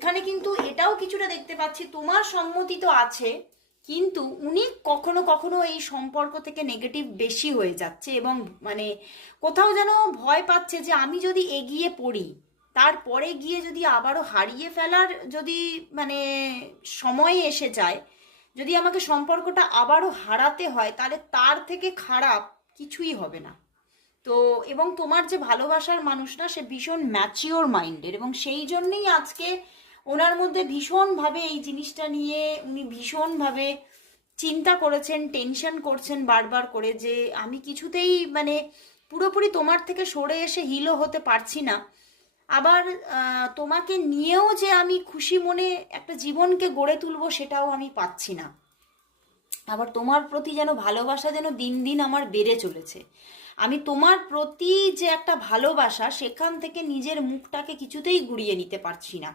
এখানে কিন্তু এটাও কিছুটা দেখতে পাচ্ছি, তোমার সম্মতি তো আছে, কিন্তু উনি কখনো কখনো এই সম্পর্ক থেকে নেগেটিভ বেশি হয়ে যাচ্ছে, এবং মানে কোথাও যেন ভয় পাচ্ছে যে আমি যদি এগিয়ে পড়ি, তারপরে গিয়ে যদি আবারও হারিয়ে ফেলার যদি মানে সময় এসে যায়, যদি আমাকে সম্পর্কটা আবারও হারাতে হয়, তাহলে তার থেকে খারাপ কিছুই হবে না। তো এবং তোমার যে ভালোবাসার মানুষ না, সে ভীষণ ম্যাচিওর মাইন্ডের, এবং সেই জন্যই আজকে ওনার মধ্যে ভীষণভাবে এই জিনিসটা নিয়ে উনি ভীষণভাবে চিন্তা করেছেন, টেনশন করছেন বারবার করে, যে আমি কিছুতেই মানে পুরোপুরি তোমার থেকে সরে এসে হিলও হতে পারছি না, আবার তোমাকে নিয়েও যে আমি খুশি মনে একটা জীবনকে গড়ে তুলবো সেটাও আমি পাচ্ছি না। আবার তোমার প্রতি যেন ভালোবাসা যেন দিন দিন আমার বেড়ে চলেছে। আমি তোমার প্রতি যে একটা ভালোবাসা, সেখান থেকে নিজের মুখটাকে কিছুতেই ঘুরিয়ে নিতে পারছি না।